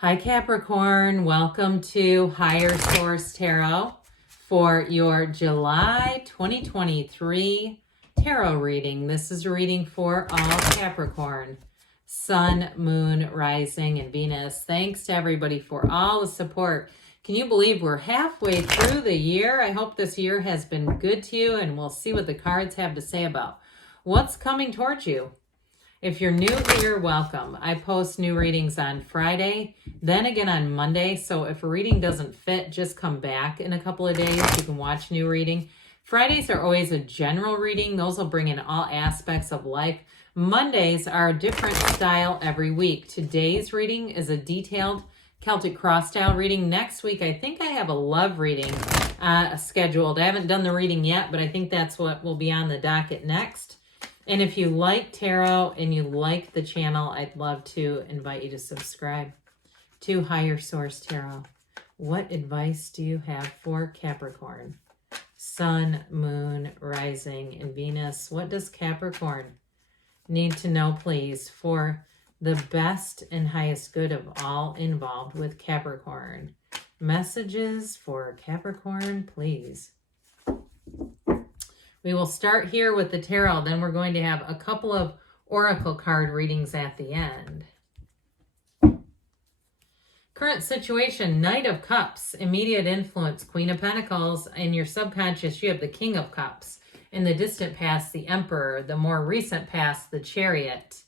Hi Capricorn, welcome to Higher Source Tarot for your July 2023 tarot reading. This is a reading for all Capricorn, Sun, Moon, Rising, and Venus. Thanks to everybody for all the support. Can you believe we're halfway through the year? I hope this year has been good to you, and we'll see what the cards have to say about what's coming towards you. If you're new here, welcome. I post new readings on Friday, then again on Monday. So if a reading doesn't fit, just come back in a couple of days. You can watch new reading. Fridays are always a general reading. Those will bring in all aspects of life. Mondays are a different style every week. Today's reading is a detailed Celtic cross style reading. Next week, I think I have a love reading scheduled. I haven't done the reading yet, but I think that's what will be on the docket next. And if you like tarot and you like the channel, I'd love to invite you to subscribe to Higher Source Tarot. What advice do you have for Capricorn? Sun, Moon, Rising, and Venus. What does Capricorn need to know, please, for the best and highest good of all involved with Capricorn? Messages for Capricorn, please. We will start here with the tarot, then we're going to have a couple of oracle card readings at the end. Current situation, Knight of Cups, immediate influence, Queen of Pentacles. In your subconscious, you have the King of Cups. In the distant past, the Emperor. The more recent past, the Chariot.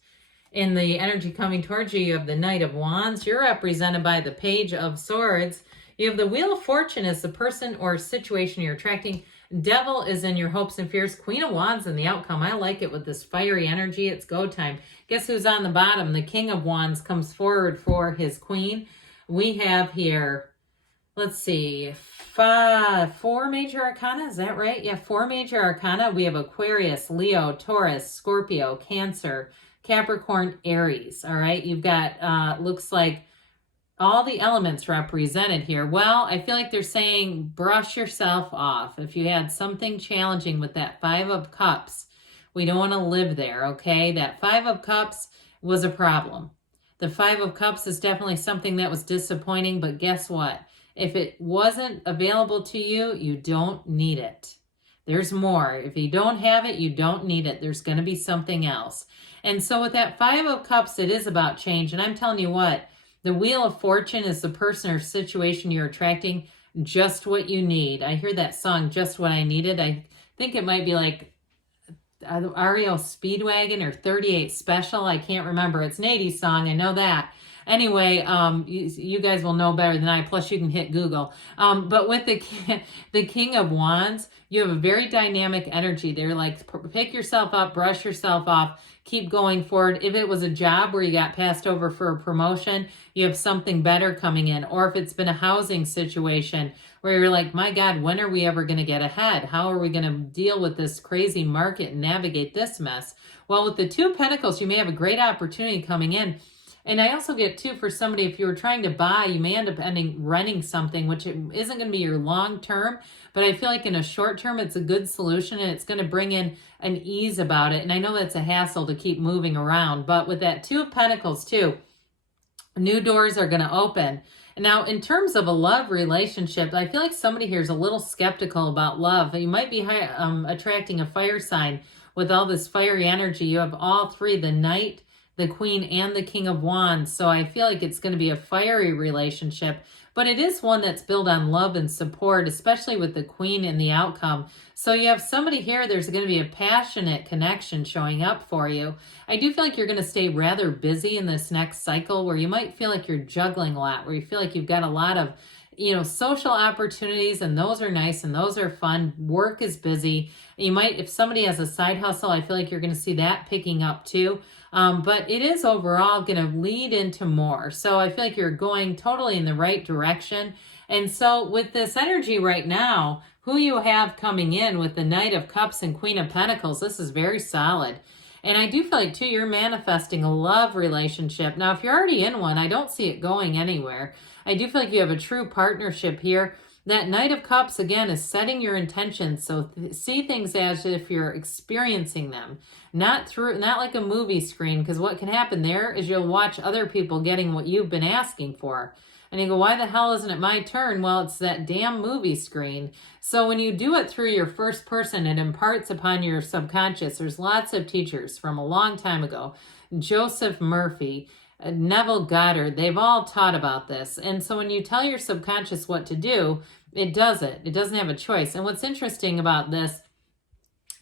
In the energy coming towards you, you have the Knight of Wands. You're represented by the Page of Swords. You have the Wheel of Fortune as the person or situation you're attracting. Devil is in your hopes and fears. Queen of Wands in the outcome. I like it with this fiery energy. It's go time. Guess who's on the bottom? The King of Wands comes forward for his queen. We have here, let's see, four major arcana. Is that right? Yeah, four major arcana. We have Aquarius, Leo, Taurus, Scorpio, Cancer, Capricorn, Aries. All right. You've got, looks like, all the elements represented here. Well, I feel like they're saying brush yourself off. If you had something challenging with that Five of Cups, we don't want to live there, okay? That Five of Cups was a problem. The Five of Cups is definitely something that was disappointing, but guess what? If it wasn't available to you, you don't need it. There's more. If you don't have it, you don't need it. There's going to be something else. And so with that Five of Cups, it is about change. And I'm telling you what, the Wheel of Fortune is the person or situation you're attracting, just what you need. I hear that song, Just What I Needed. I think it might be like REO Speedwagon or 38 Special. I can't remember. It's an 80s song. I know that. Anyway, you guys will know better than I. Plus, you can hit Google. But with the King of Wands, you have a very dynamic energy. They're like, pick yourself up, brush yourself off, keep going forward. If it was a job where you got passed over for a promotion, you have something better coming in. Or if it's been a housing situation where you're like, my God, when are we ever going to get ahead? How are we going to deal with this crazy market and navigate this mess? Well, with the Two of Pentacles, you may have a great opportunity coming in. And I also get, too, for somebody, if you were trying to buy, you may end up renting something, which isn't going to be your long term. But I feel like in a short term, it's a good solution, and it's going to bring in an ease about it. And I know that's a hassle to keep moving around. But with that Two of Pentacles, too, new doors are going to open. Now, in terms of a love relationship, I feel like somebody here is a little skeptical about love. You might be attracting a fire sign with all this fiery energy. You have all three, the Knight, the Queen, and the King of Wands. So I feel like it's going to be a fiery relationship, but it is one that's built on love and support, especially with the Queen in the outcome. So you have somebody here, there's going to be a passionate connection showing up for you. I do feel like you're going to stay rather busy in this next cycle where you might feel like you're juggling a lot, where you feel like you've got a lot of social opportunities, and those are nice and those are fun. Work is busy. You might, if somebody has a side hustle, I feel like you're going to see that picking up too. But it is overall going to lead into more. So I feel like you're going totally in the right direction. And so with this energy right now, who you have coming in with the Knight of Cups and Queen of Pentacles, this is very solid. And I do feel like, too, you're manifesting a love relationship. Now, if you're already in one, I don't see it going anywhere. I do feel like you have a true partnership here. That Knight of Cups, again, is setting your intentions. So see things as if you're experiencing them, not like a movie screen, because what can happen there is you'll watch other people getting what you've been asking for. And you go, why the hell isn't it my turn? Well, it's that damn movie screen. So when you do it through your first person, it imparts upon your subconscious. There's lots of teachers from a long time ago, Joseph Murphy, Neville Goddard, they've all taught about this. And so when you tell your subconscious what to do, it does it. It doesn't have a choice. And what's interesting about this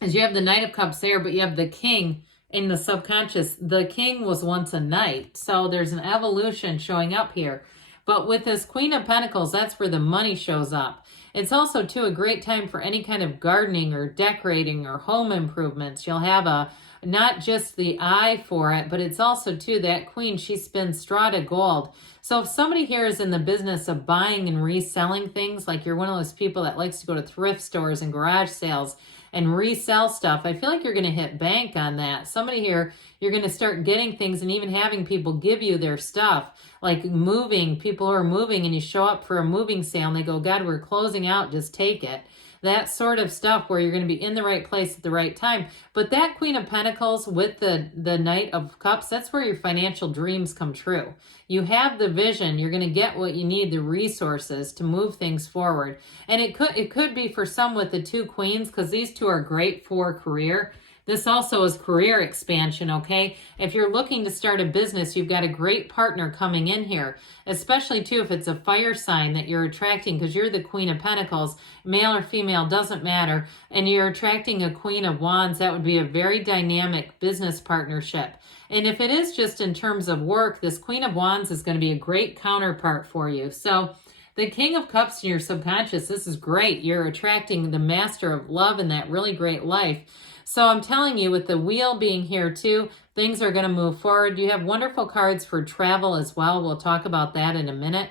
is you have the Knight of Cups there, but you have the King in the subconscious. The King was once a knight. So there's an evolution showing up here. But with this Queen of Pentacles, that's where the money shows up. It's also, too, a great time for any kind of gardening or decorating or home improvements. You'll have not just the eye for it, but it's also, too, that queen, she spins straw to gold. So if somebody here is in the business of buying and reselling things, like you're one of those people that likes to go to thrift stores and garage sales and resell stuff, I feel like you're going to hit bank on that. Somebody here, you're going to start getting things and even having people give you their stuff, like moving, people who are moving, and you show up for a moving sale and they go, God, we're closing out, just take it. That sort of stuff where you're going to be in the right place at the right time. But that Queen of Pentacles with the Knight of Cups, that's where your financial dreams come true. You have the vision. You're going to get what you need, the resources to move things forward. And it could be for some with the two queens, because these two are great for career. This also is career expansion, okay? If you're looking to start a business, you've got a great partner coming in here, especially, too, if it's a fire sign that you're attracting, because you're the Queen of Pentacles, male or female, doesn't matter, and you're attracting a Queen of Wands. That would be a very dynamic business partnership. And if it is just in terms of work, this Queen of Wands is going to be a great counterpart for you. So the King of Cups in your subconscious, this is great. You're attracting the master of love in that really great life. So I'm telling you, with the wheel being here too, things are going to move forward. You have wonderful cards for travel as well. We'll talk about that in a minute.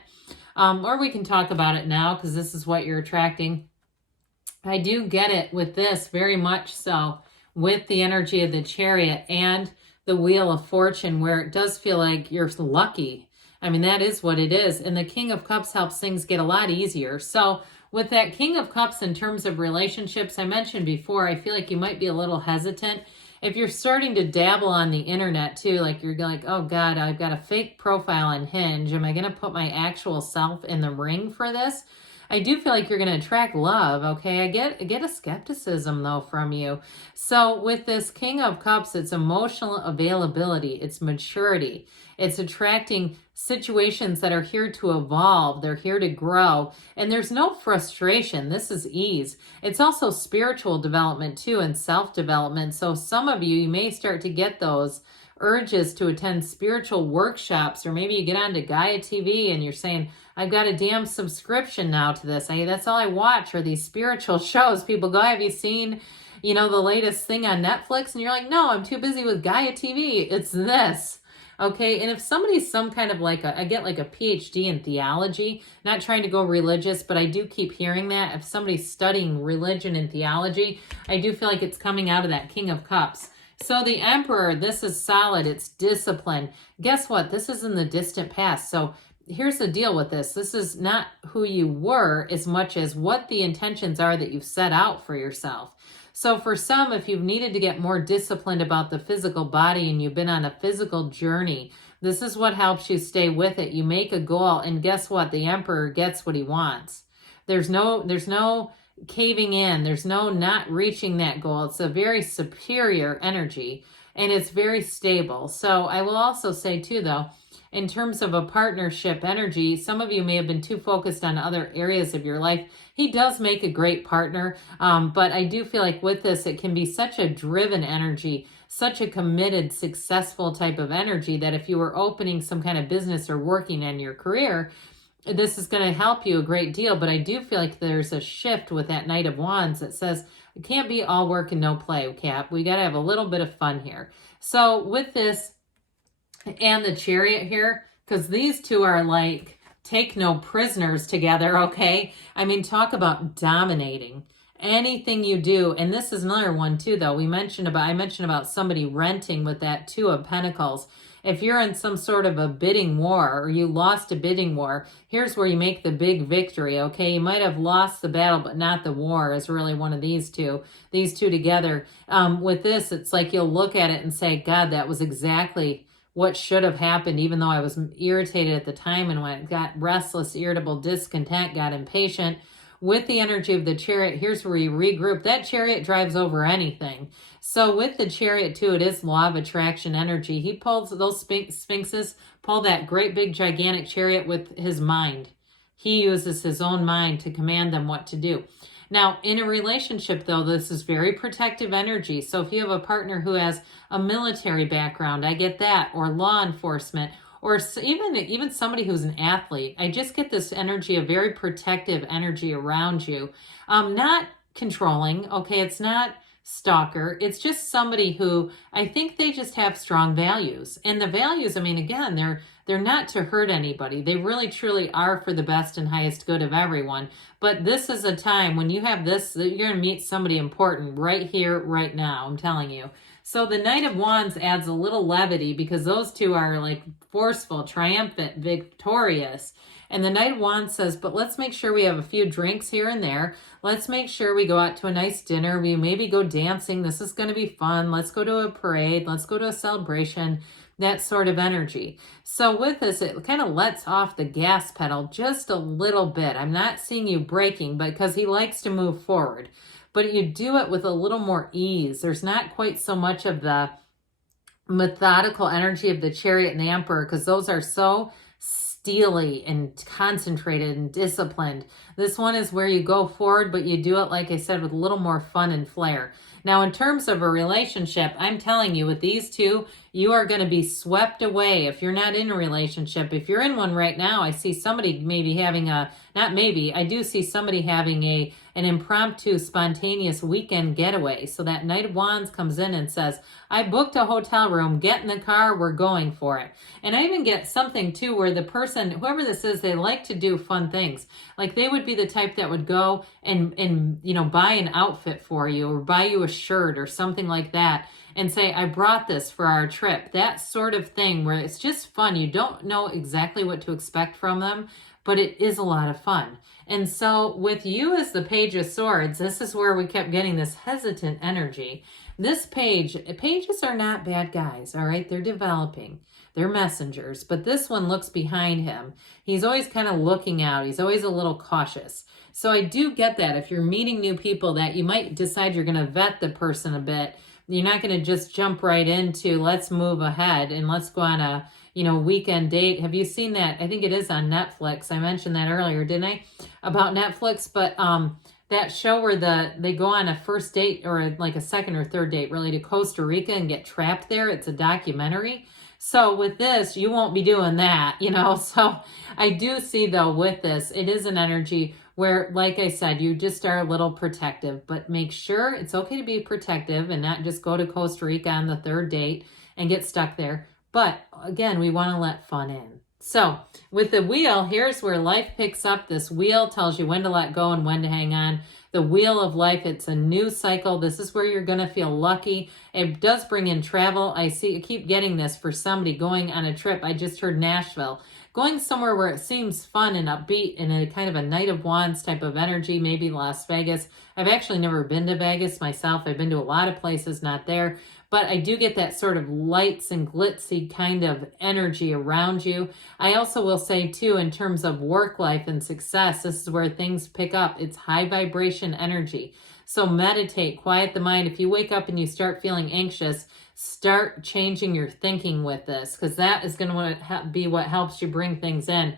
Or we can talk about it now, because this is what you're attracting. I do get it with this very much so, with the energy of the Chariot and the Wheel of Fortune, where it does feel like you're lucky. I mean, that is what it is. And the King of Cups helps things get a lot easier. So with that King of Cups in terms of relationships, I mentioned before, I feel like you might be a little hesitant. If you're starting to dabble on the internet too, like you're like, oh God, I've got a fake profile on Hinge. Am I going to put my actual self in the ring for this? I do feel like you're going to attract love, okay? I get a skepticism, though, from you. So with this King of Cups, it's emotional availability. It's maturity. It's attracting situations that are here to evolve. They're here to grow. And there's no frustration. This is ease. It's also spiritual development, too, and self-development. So some of you may start to get those urges to attend spiritual workshops, or maybe you get onto Gaia TV and you're saying, I've got a damn subscription now to this. That's all I watch are these spiritual shows. People go, have you seen, the latest thing on Netflix? And you're like, no, I'm too busy with Gaia TV. It's this. Okay, and if somebody's some kind of I get like a PhD in theology, not trying to go religious, but I do keep hearing that. If somebody's studying religion and theology, I do feel like it's coming out of that King of Cups. So the Emperor, this is solid. It's discipline. Guess what? This is in the distant past. So here's the deal with this. This is not who you were as much as what the intentions are that you've set out for yourself. So for some, if you've needed to get more disciplined about the physical body and you've been on a physical journey, this is what helps you stay with it. You make a goal, and guess what? The Emperor gets what he wants. There's no caving in. There's no not reaching that goal. It's a very superior energy, and it's very stable. So I will also say too, though, in terms of a partnership energy, some of you may have been too focused on other areas of your life. He does make a great partner, but I do feel like with this, it can be such a driven energy, such a committed, successful type of energy that if you were opening some kind of business or working in your career, this is going to help you a great deal. But I do feel like there's a shift with that Knight of Wands that says it can't be all work and no play, Cap. We got to have a little bit of fun here. So with this and the Chariot here, because these two are like take no prisoners together, okay? I mean, talk about dominating anything you do. And this is another one too, though. I mentioned about somebody renting with that Two of Pentacles. if you're in some sort of a bidding war or you lost a bidding war, here's where you make the big victory, okay? You might have lost the battle, but not the war is really one of these two together. With this, it's like you'll look at it and say, God, that was exactly what should have happened, even though I was irritated at the time and got restless, irritable, discontent, got impatient. With the energy of the Chariot, here's where you regroup. That Chariot drives over anything. So with the Chariot too, it is law of attraction energy. He pulls those sphinxes, pull that great big gigantic Chariot with his mind. He uses his own mind to command them what to do. Now, in a relationship, though, this is very protective energy. So if you have a partner who has a military background, I get that, or law enforcement, or even somebody who's an athlete, I just get this energy, a very protective energy around you. Not controlling, okay? It's not stalker. It's just somebody who I think they just have strong values. And the values, I mean, again, they're not to hurt anybody. They really truly are for the best and highest good of everyone. But this is a time when you have this, you're going to meet somebody important right here, right now, I'm telling you. So the Knight of Wands adds a little levity because those two are like forceful, triumphant, victorious. And the Knight of Wands says, but let's make sure we have a few drinks here and there. Let's make sure we go out to a nice dinner. We maybe go dancing. This is going to be fun. Let's go to a parade. Let's go to a celebration. That sort of energy. So with this, it kind of lets off the gas pedal just a little bit. I'm not seeing you braking, but because he likes to move forward. But you do it with a little more ease. There's not quite so much of the methodical energy of the Chariot and the Emperor, because those are so steely and concentrated and disciplined. This one is where you go forward, but you do it, like I said, with a little more fun and flair. Now, in terms of a relationship, I'm telling you, with these two, you are going to be swept away if you're not in a relationship. If you're in one right now, I see somebody maybe having I do see somebody having an impromptu, spontaneous weekend getaway. So that Knight of Wands comes in and says, I booked a hotel room, get in the car, we're going for it. And I even get something too where the person, whoever this is, they like to do fun things. Like they would be the type that would go and buy an outfit for you or buy you a shirt or something like that and say, I brought this for our trip. That sort of thing where it's just fun. You don't know exactly what to expect from them, but it is a lot of fun. And so with you as the Page of Swords, this is where we kept getting this hesitant energy. This pages are not bad guys, all right? They're developing. They're messengers. But this one looks behind him. He's always kind of looking out. He's always a little cautious. So I do get that if you're meeting new people that you might decide you're going to vet the person a bit. You're not going to just jump right into let's move ahead and let's go on a weekend date. Have you seen that? I think it is on Netflix. I mentioned that earlier, didn't I? About Netflix, but that show where they go on a first date or like a second or third date really to Costa Rica and get trapped there. It's a documentary. So with this, you won't be doing that, So I do see though with this, it is an energy where, like I said, you just are a little protective, but make sure it's okay to be protective and not just go to Costa Rica on the third date and get stuck there. But again, we want to let fun in. So with the wheel, here's where life picks up. This wheel tells you when to let go and when to hang on. The wheel of life, it's a new cycle. This is where you're going to feel lucky. It does bring in travel. I keep getting this for somebody going on a trip. I just heard Nashville. Going somewhere where it seems fun and upbeat and a kind of a Knight of Wands type of energy, maybe Las Vegas. I've actually never been to Vegas myself. I've been to a lot of places, not there. But I do get that sort of lights and glitzy kind of energy around you. I also will say, too, in terms of work life and success, this is where things pick up. It's high vibration energy. So meditate, quiet the mind. If you wake up and you start feeling anxious, start changing your thinking with this, because that is going to be what helps you bring things in.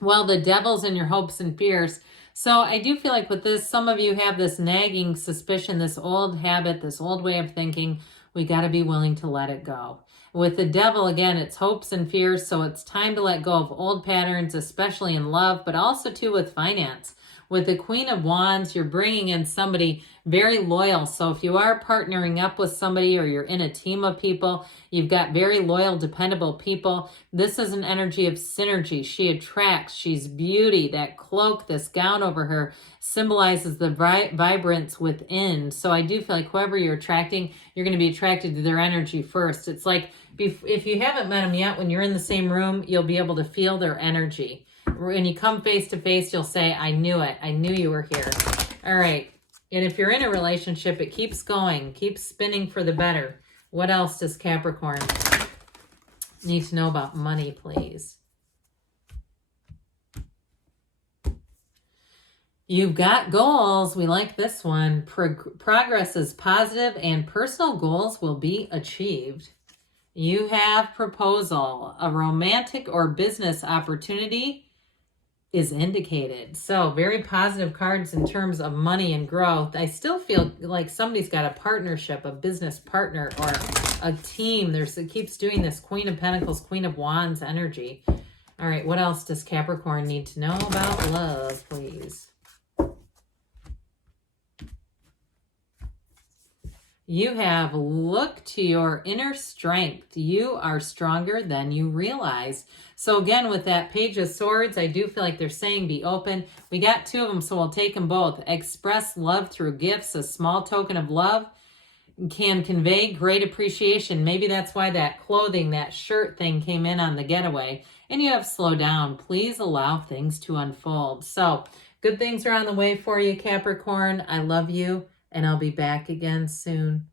Well, the devil's in your hopes and fears. So I do feel like with this, some of you have this nagging suspicion, this old habit, this old way of thinking. We got to be willing to let it go. With the devil, again, it's hopes and fears. So it's time to let go of old patterns, especially in love, but also too with finance. With the Queen of Wands, you're bringing in somebody very loyal. So if you are partnering up with somebody or you're in a team of people, you've got very loyal, dependable people. This is an energy of synergy. She attracts. She's beauty. That cloak, this gown over her symbolizes the vibrance within. So I do feel like whoever you're attracting, you're going to be attracted to their energy first. It's like if you haven't met them yet, when you're in the same room, you'll be able to feel their energy. When you come face to face, you'll say, I knew it. I knew you were here. All right. And if you're in a relationship, it keeps going, keeps spinning for the better. What else does Capricorn need to know about money, please? You've got goals. We like this one. Progress is positive and personal goals will be achieved. You have proposal. A romantic or business opportunity is indicated. So very positive cards in terms of money and growth. I still feel like somebody's got a partnership, a business partner or a team. It keeps doing this Queen of Pentacles, Queen of Wands energy. All right, what else does Capricorn need to know about love, please? You have looked to your inner strength. You are stronger than you realize. So again, with that Page of Swords, I do feel like they're saying be open. We got two of them, so we'll take them both. Express love through gifts. A small token of love can convey great appreciation. Maybe that's why that clothing, that shirt thing came in on the getaway. And you have slow down. Please allow things to unfold. So good things are on the way for you, Capricorn. I love you. And I'll be back again soon.